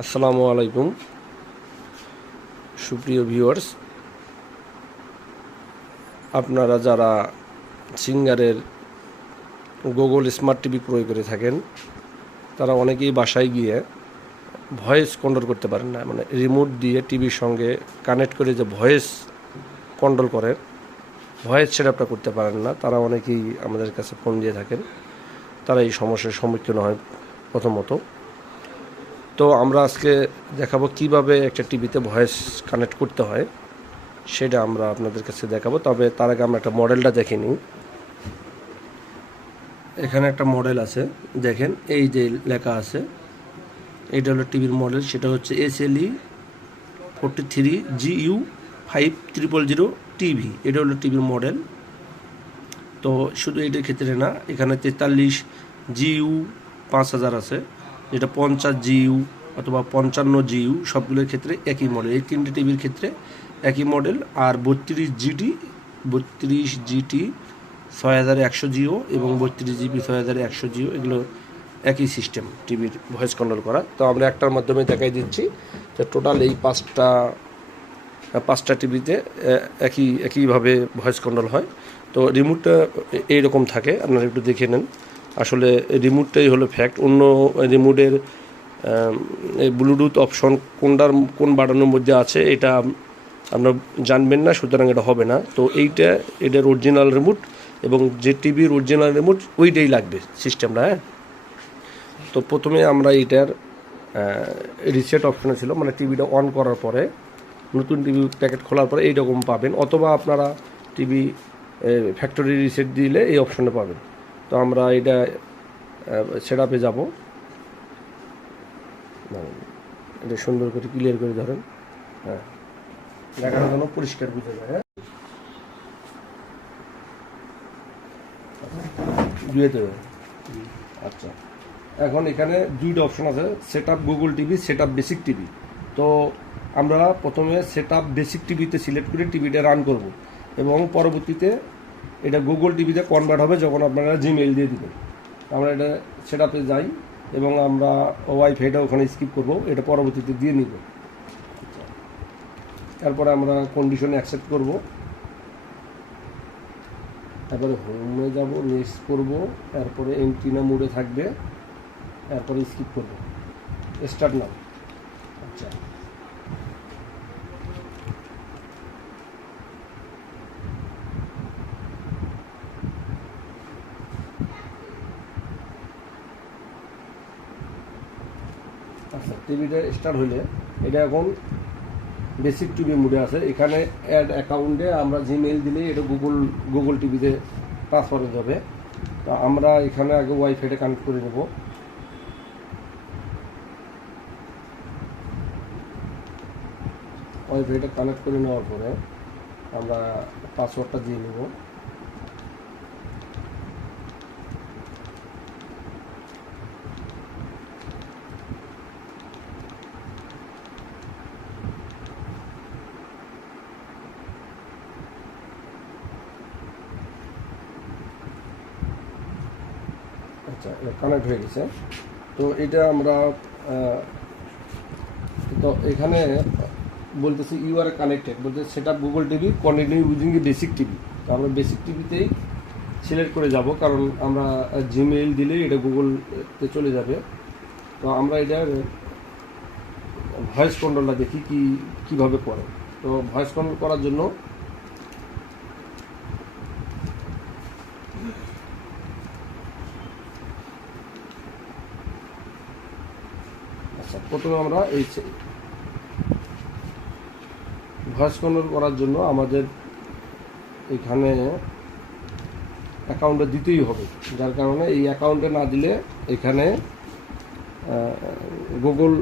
আসসালামু আলাইকুম। সুপ্রিয় ভিউয়ার্স, আপনারা যারা সিঙ্গারের গুগল স্মার্ট টিভি ক্রয় করে থাকেন, তারা অনেকেই বাসায় গিয়ে ভয়েস কন্ট্রোল করতে পারেন না। মানে রিমোট দিয়ে টিভির সঙ্গে কানেক্ট করে যে ভয়েস কন্ট্রোল করেন ভয়েস সেটআপটা করতে পারেন না। তারা অনেকেই আমাদের কাছে ফোন দিয়ে থাকেন। তারা এই সমস্যার সম্মুখীন হয় প্রথমত। তো আমরা আজকে দেখাবো কীভাবে একটা টিভিতে ভয়েস কানেক্ট করতে হয়, সেটা আমরা আপনাদের কাছে দেখাবো। তবে তার আগে আমরা একটা মডেলটা দেখে নিই। এখানে একটা মডেল আছে, দেখেন, এই যে লেখা আছে এইটা হলো টিভির মডেল, সেটা হচ্ছে S L E forty three G U five triple zero TV, এটা হলো টিভির মডেল। তো শুধু এটার ক্ষেত্রে না, এখানে তেতাল্লিশ জিইউ পাঁচ হাজার আছে। যেটা পঞ্চাশ জিইউ অথবা পঞ্চান্ন জিইউ সবগুলোর ক্ষেত্রে একই মডেল এই তিনটে টিভির ক্ষেত্রে একই মডেল আর বত্রিশ জিটি বত্রিশ জিটি ছয় হাজার একশো জিও এবং বত্রিশ জিবি ছয় হাজার একশো জিও এগুলো একই সিস্টেম টিভির ভয়েস কন্ট্রোল করা। তো আমরা একটার মাধ্যমে দেখাই দিচ্ছি তো টোটাল এই পাঁচটা পাঁচটা টিভিতে একই, একইভাবে ভয়েস কন্ট্রোল হয়। তো রিমোটটা এইরকম থাকে। আপনারা একটু দেখে নেন। আসলে রিমোটটাই হলো ফ্যাক্ট অন্য রিমোটের ব্লুটুথ অপশন কোনটার, কোন বাটনের মধ্যে আছে এটা আপনার জানবেন না, সুতরাং এটা হবে না। তো এইটা, এটার অরিজিনাল রিমোট এবং যে টিভির অরিজিনাল রিমোট ওইটাই লাগবে সিস্টেমটা হ্যাঁ? তো প্রথমে আমরা এইটার রিসেট অপশনে ছিল মানে টিভিটা অন করার পরে, নতুন টিভি প্যাকেট খোলার পরে এইরকম পাবেন। অথবা আপনারা টিভি ফ্যাক্টরি রিসেট দিলে এই অপশনে পাবেন। তো আমরা এটা সেট আপে যাব। এটা সুন্দর করে ক্লিয়ার করে ধরেন। হ্যাঁ দেখানোর জন্য পরিষ্কার বুঝে যায় হ্যাঁ। আচ্ছা এখন এখানে দুইটা অপশন আছে set up Google TV set up basic TV তো আমরা প্রথমে সেট আপ বেসিক টিভিতে সিলেক্ট করে টিভিটা রান করব। এবং পরবর্তীতে এটা গুগল টিভিতে কনভার্ট হবে যখন আপনারা জিমেইল দিয়ে দিবেন। আমরা এটা সেট আপে যাই এবং আমরা ওয়াইফাইটা ওখানে স্কিপ করব, এটা পরবর্তীতে দিয়ে নিব। তারপরে আমরা কন্ডিশনে অ্যাকসেপ্ট করব। তারপরে হোমে যাব নেক্সট করব তারপরে এন্টিনা মোডে থাকবে তারপরে স্কিপ করব। স্টার্ট নাও আচ্ছা। টিভিটা স্টার্ট হলে এটা এখন বেসিক টিভি মুডে আছে। এখানে অ্যাড অ্যাকাউন্টে আমরা জিমেইল দিলেই এটা গুগল গুগল টিভিতে ট্রান্সফার হয়ে যাবে। তো আমরা এখানে আগে ওয়াইফাইটা কানেক্ট করে নেব। ওয়াইফাইটা কানেক্ট করে নেওয়ার পরে আমরা পাসওয়ার্ডটা দিয়ে নেব। আচ্ছা কানেক্ট হয়ে গেছে। তো এটা আমরা তো এখানে বলতেছি ইউ আর কানেক্টেড বলতে সেটা Google TV continue using basic TV তো আমরা বেসিক টিভিতেই সিলেক্ট করে যাব, কারণ আমরা জিমেইল দিলেই এটা গুগলতে চলে যাবে। তো আমরা এটার ভয়েস কন্ট্রোলটা দেখি কি, কীভাবে করে। তো ভয়েস কন্ট্রোল করার জন্য আচ্ছা প্রথমে আমরা এই ভয়েস কন্ট্রোল করার জন্য আমাদের এখানে অ্যাকাউন্টে দিতেই হবে। যার কারণে এই অ্যাকাউন্টে না দিলে এখানে গুগল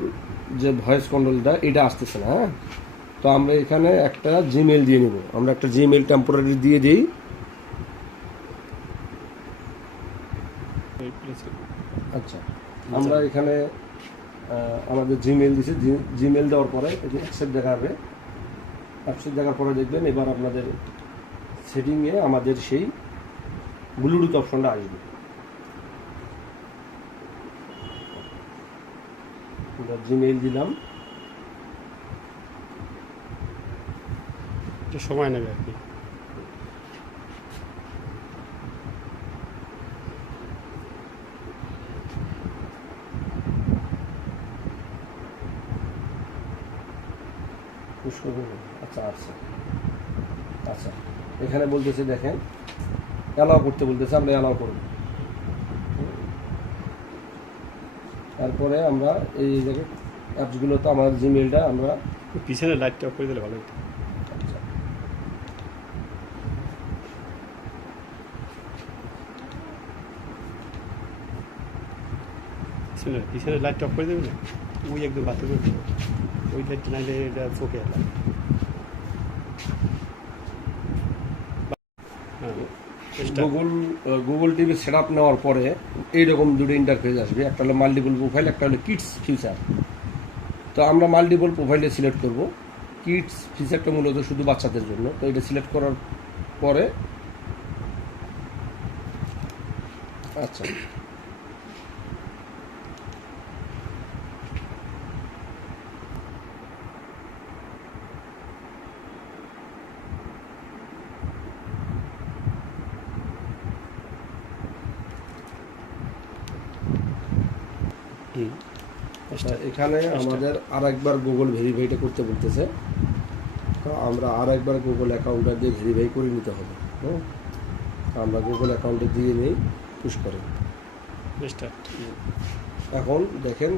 যে ভয়েস কন্ট্রোলটা এটা আসতেছে না হ্যাঁ? তো আমরা এখানে একটা জিমেল দিয়ে নিব। আমরা একটা জিমেল টেম্পোরারি দিয়ে দিই। আচ্ছা আমরা এখানে আমাদের জিমেল দিছে জিমেল দেওয়ার পরে এই যে অ্যাকসেপ্ট দেখাবে। অ্যাকসেপ্ট দেখার পরে দেখবেন এবার আপনাদের সেটিংয়ে আমাদের সেই ব্লুটুথ অপশনটা আসবে। জিমেইল দিলাম। সময় নেবে আর কি। পুষ্প আচ্ছা আচ্ছা আচ্ছা এখানে বলতেছে দেখেন অ্যালাউ করতে বলতেছে আমরা অ্যালাউ করব। তারপরে আমরা এই জায়গায় অ্যাপসগুলোতে আমার জিমেলটা আমরা পিছনে লাইটটা করে দিলে ভালো হতো। পিছনে লাইটটা অফ করে দেবে ওই একদম বাতি করে দেবে ওই লাইটটা নাইলে এটা চোখে হ্যাঁ Google Google TV set up নেওয়ার পরে এইরকম দুটো ইন্টারফেস আসবে। একটা হলো মাল্টিপল প্রোফাইল একটা হলো কিডস ফিচার তো আমরা মাল্টিপল প্রোফাইলে সিলেক্ট করব। কিডস ফিচারটা মূলত শুধু বাচ্চাদের জন্য। তো এটা সিলেক্ট করার পরে আচ্ছা হুম আচ্ছা, এখানে আমাদের আর একবার গুগল ভেরিফাইটা করতে বলতেছে। তো আমরা আর একবার গুগল অ্যাকাউন্টটা দিয়ে ভেরিফাই করে নিতে হবে। হুম? তো আমরা গুগল অ্যাকাউন্টে দিয়ে নেই পুশ করে। এখন দেখেন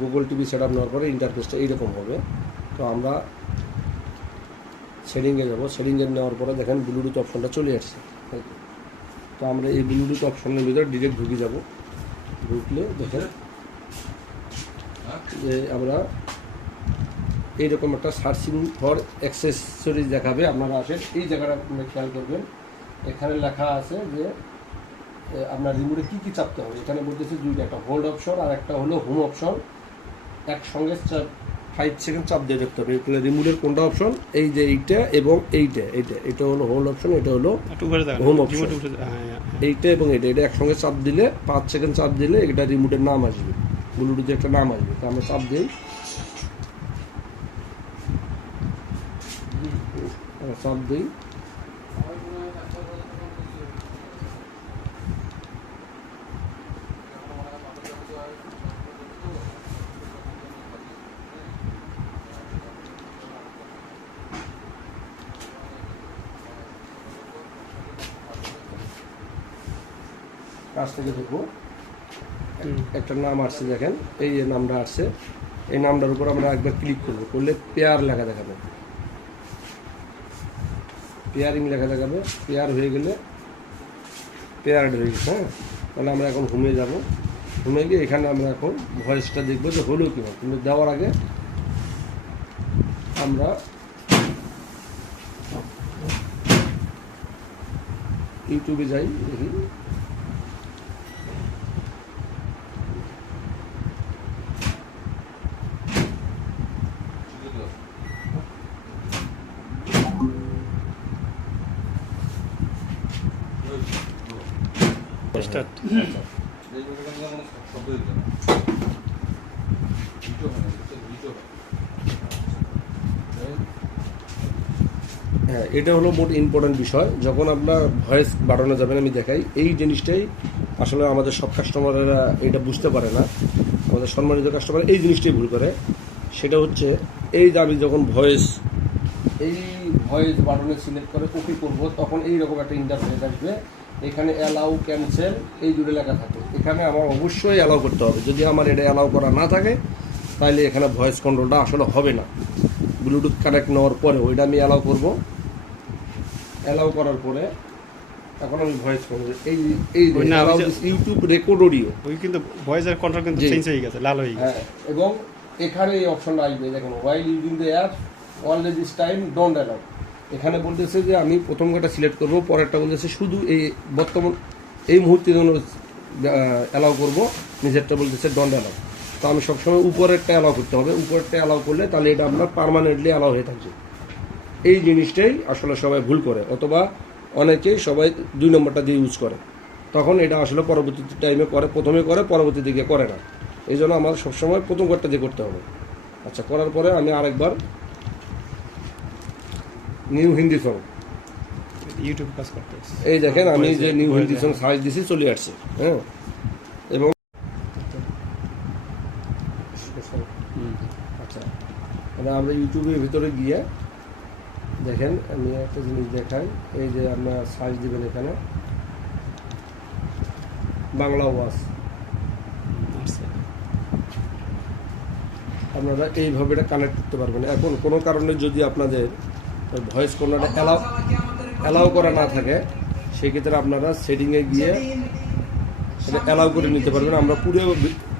গুগল টিভি সেট আপ নেওয়ার পরে ইন্টারফেসটা এইরকম হবে। তো আমরা সেটিংয়ে যাব। সেটিংয়ে নেওয়ার পরে দেখেন ব্লুটুথ অপশনটা চলে আসছে। তো? আমরা এই ব্লুটুথ অপশনের ভিতরে ডিরেক্ট ঢুকে যাব। ঢুকলে দেখেন যে আমরা এইরকম একটা সার্চিং ফর অ্যাক্সেসরিজ দেখাবে আপনারা আসেন এই জায়গাটা খেয়াল করবেন। এখানে লেখা আছে যে আপনার রিমোটে কী কী চাপতে হবে? এখানে বলতেছে দুইটা একটা হোল্ড অপশন আর একটা হলো হোম অপশন একসঙ্গে চাপ ফাইভ সেকেন্ড চাপ দিয়ে দেখতে হবে এখানে রিমোটের কোনটা অপশন এই যে এইটা এবং এইটা এইটা এটা হলো হোল্ড অপশন এটা হলো হোম অপশন উপরে হ্যাঁ হ্যাঁ এইটা এবং এটা এটা একসঙ্গে চাপ দিলে পাঁচ সেকেন্ড চাপ দিলে এটা রিমোটের নাম আসবে। ব্লুটুথে একটা নাম আসবে তো আমরা চাপ দিই আমরা চাপ দিই কাছ থেকে দেখব। একটা নাম আসছে দেখেন, এই যে নামটা আসছে, এই নামটার উপর আমরা একবার ক্লিক করব। করলে পেয়ার লেখা দেখাবে। পেয়ারিং লেখা দেখাবে। পেয়ার হয়ে গেলে পেয়ার্ড হয়ে গেছে হ্যাঁ? তাহলে আমরা এখন হোমে যাব। হোমে গিয়ে এখানে আমরা এখন ভয়েসটা দেখব যে হলো কিনা কিন্তু দেওয়ার আগে আমরা ইউটিউবে যাই, দেখি। স্টার্ট হ্যাঁ এটা হলো মোট ইম্পর্টেন্ট বিষয়। যখন আপনার ভয়েস বাড়ানো যাবেন আমি দেখাই। এই জিনিসটাই আসলে আমাদের সব কাস্টমাররা এটা বুঝতে পারে না। আমাদের সম্মানিত কাস্টমার এই জিনিসটাই ভুল করে। সেটা হচ্ছে এই যে আমি যখন ভয়েস এই ভয়েস বাটনে সিলেক্ট করে কপি করব তখন এই রকম একটা ইন্টারফেস আসবে। এখানে অ্যালাউ ক্যান্সেল এই দুটো লেখা থাকে। এখানে আমার অবশ্যই অ্যালাউ করতে হবে। যদি আমার এটা অ্যালাউ করা না থাকে তাহলে এখানে ভয়েস কন্ট্রোলটা আসলে হবে না। ব্লুটুথ কানেক্ট নেওয়ার পরে ওইটা আমি অ্যালাউ করব। অ্যালাউ করার পরে এখন আমি ভয়েস করব এই এই ইউটিউব রেকর্ড অডিও ওই কিন্তু ভয়েসের কন্ট্রোল কিন্তু চেঞ্জ হয়ে গেছে লাল হয়ে গেছে। হ্যাঁ এবং এখানে এই অপশনটা আসবে দেখুন while using the app already this time don't allow এখানে বলতেছে যে আমি প্রথম একটা সিলেক্ট করব, পরেরটা বলতেছে শুধু এই বর্তমান, এই মুহূর্তে জন্য অ্যালাউ করব। নিজেরটা বলতেছে ডন্ট অ্যালাউ তো আমি সবসময় উপরেরটা অ্যালাউ করতে হবে। উপরেরটা অ্যালাউ করলে তাহলে এটা আপনার পার্মানেন্টলি অ্যালাউ হয়ে থাকছে এই জিনিসটাই আসলে সবাই ভুল করে, অথবা অনেকেই সবাই দুই নম্বরটা দিয়ে ইউজ করে। তখন এটা আসলে পরবর্তী টাইমে করে, প্রথমে করে, পরবর্তী দিকে করে না। এই জন্য আমার সবসময় প্রথম কার্ডটা দিয়ে করতে হবে। আচ্ছা করার পরে আমি আরেকবার নিউ হিন্দি সং ইউটিউব কাজ করতে এই দেখেন আমি যে নিউ হিন্দি। সং সার্চ দিছি চলে আসছে হ্যাঁ। এবং। আচ্ছা। মানে আমরা ইউটিউবের ভিতরে গিয়ে দেখেন আমি একটা জিনিস দেখাই এই যে আপনার সার্চ দিবেন এখানে। বাংলা ওয়াজ। আপনারা এইভাবে এটা কানেক্ট করতে পারবেন। এখন কোনো কারণে যদি আপনাদের ভয়েস কোনটা অ্যালাউ অ্যালাউ করা না থাকে, সেক্ষেত্রে আপনারা সেটিংয়ে গিয়ে সেটা অ্যালাউ করে নিতে পারবেন। আমরা পুরো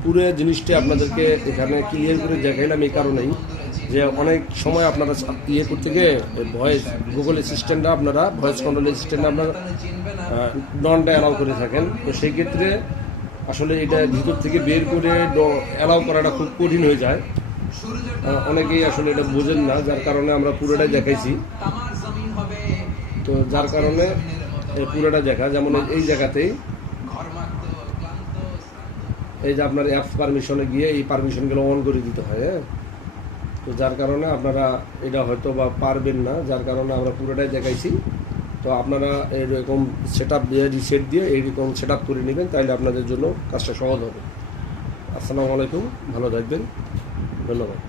পুরো জিনিসটা আপনাদেরকে এখানে ক্লিয়ার করে দেখাইলাম এই কারণেই যে অনেক সময় আপনারা ইয়ে করতে গিয়ে ভয়েস গুগল অ্যাসিস্ট্যান্টটা আপনারা ভয়েস কন্ট্রোল অ্যাসিস্ট্যান্ট আপনারা ননটা অ্যালাউ করে থাকেন। তো সেই ক্ষেত্রে আসলে এটা ভিতর থেকে বের করে অ্যালাউ করাটা খুব কঠিন হয়ে যায়। অনেকেই আসলে এটা বোঝেন না, যার কারণে আমরা পুরোটাই দেখাইছি। তো যার কারণে পুরোটা দেখা, যেমন এই- এই জায়গাতেই। এই যে আপনার অ্যাপস পারমিশনে গিয়ে এই পারমিশনগুলো অন করে দিতে হয় হ্যাঁ? তো যার কারণে আপনারা এটা হয়তো বা পারবেন না, যার কারণে আমরা পুরোটাই দেখাইছি। তো আপনারা এরকম সেট আপ দিয়ে রিসেট দিয়ে এইরকম সেট আপ করে নেবেন তাহলে আপনাদের জন্য কাজটা সহজ হবে। আসসালামু আলাইকুম, ভালো থাকবেন। ধন্যবাদ